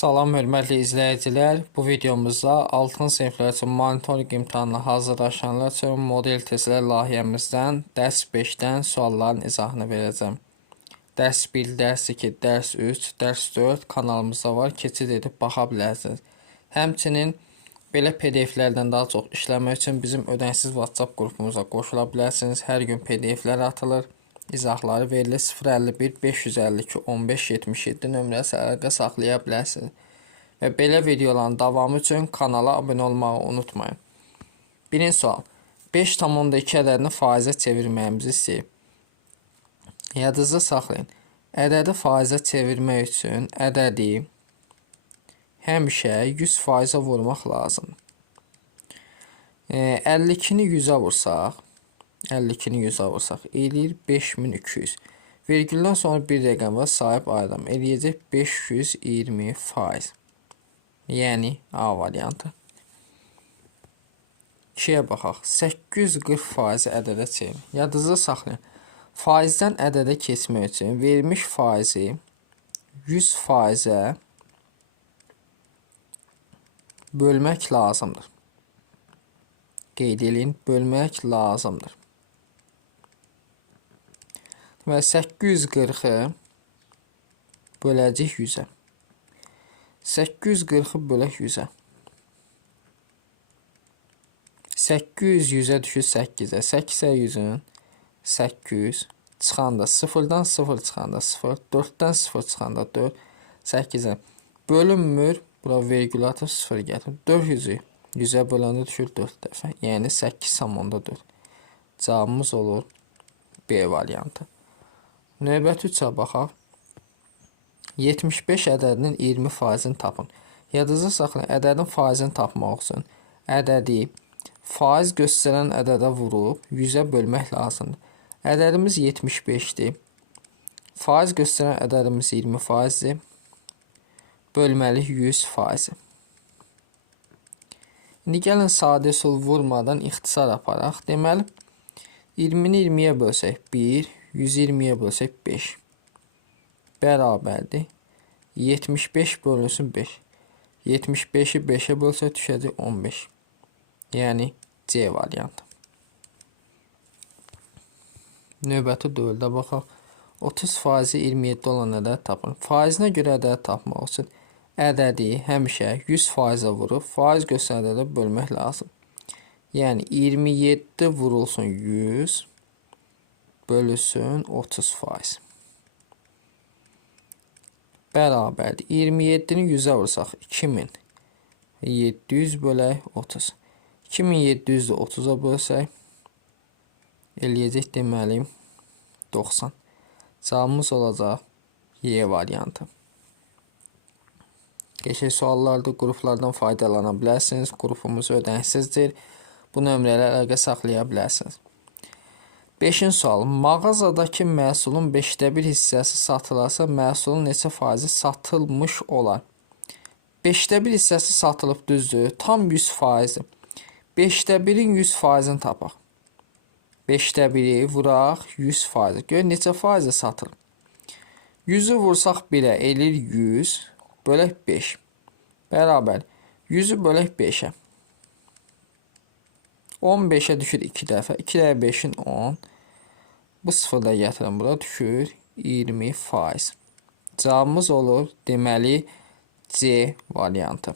Salam hörmətli izləyicilər. Bu videomuzda 6-cı siniflər üçün monitorinq imtahanına hazırlaşanlar üçün model testlər layihəmizdən dərs 5-dən sualların izahını verəcəm. Dərs 1, dərs 2, dərs 3, dərs 4 kanalımızda var. Keçid edib baxa bilərsiniz. Həmçinin belə PDF-lərdən daha çox işləmək üçün bizim ödənişsiz WhatsApp qrupumuza qoşula bilərsiniz. Hər gün PDF-lər atılır. İzahları verilir. 051 552 15 77 nömrəsi əlaqə saxlaya bilərsiniz. Və belə videoların davamı üçün kanala abunə olmağı unutmayın. Birinci sual. 5,2 ədədini faizə çevirməyimizi istəyir. Yadınızda saxlayın. Ədədi faizə çevirmək üçün ədədi həmişə 100%-ə vurmaq lazımdır. 52-ni 100-ə vursaq, 52-ni 100-ə vursaq, eləyir 5200. Vergüldən sonra bir rəqəmə sahib ayıram. Eləyəcək 520%. Yəni A variantı. 2-yə baxaq. 840% ədədə çevirin. Yadınızda saxlayın. Faizdən ədədə keçmək üçün verilmiş faizi 100%-ə bölmək lazımdır. Qeyd edin, bölmək lazımdır. Və 840-ı böləcək 100-ə. 840-ı bölək 100-ə. 800 100-ə düşür 8-ə. 8-ə 100-ün 800 çıxanda 0-dan 0 çıxanda 0, 4-dən 0 çıxanda 4, 8-ə bölünmür. Bura vergül atıb 0 gətir. 400-ü 100-ə böləndə düşür 4 dəfə. Yəni 8,4. Cavabımız olur B variantı. Növbəti 3-ə baxaq. 75 ədədinin 20%-ni tapın. Yadınızda saxlayın, ədədin faizini tapmaq üçün ədədi faiz göstərən ədədə vurub 100-ə bölmək lazımdır. Ədədimiz 75-dir. Faiz göstərən ədədimiz 20%-dir. Bölməli 100%. İndi gəlin sadə üsul vurmadan ixtisar aparaq. Deməli, 20-ni 20-yə bölsək 1, 120-yə bölsək 5. Bərabərdir. 75 bölünsün 5. 75-i 5-ə bölsək düşəcək 15. Yəni C variantı. Növbəti dövldə baxaq. 30% 27 olan ədəd tapın. Faizinə görə ədəd tapmaq üçün ədədi həmişə 100%-ə vurub faiz göstərən ədədə bölmək lazım. Yəni 27 vurulsun 100 bölünsün 30%. Bərabərdir. 27-ni 100-ə vursaq 2700 bölək 30. 2700-ü 30-a bölsək eləyəcək deməli 90. Cavabımız olacaq Y variantı. Keçək suallarda qruplardan faydalana bilərsiniz. Qrupumuz ödənişsizdir. Bu nömrələ əlaqə saxlaya bilərsiniz. 5-ci sual. Mağazadakı məhsulun 5-də 1 hissəsi satılırsa, məhsulun neçə faizi satılmış olar? 5-də 1 hissəsi satılıb, düzdür. Tam 100%. 5-də 1-in 100%-ni tapaq. 5-də 1-i vuraq 100%. Gör neçə faizə satılır. 100-ü vursaq 1-ə eləyir 100 bölək 5. Bərabər 100-ü bölək 5-ə. 15-ə düşür 2 dəfə. 2 dəfə 5-in 10. Bu sıfırda gətirin. Bura düşür 20%. Cavabımız olur deməli C variantı.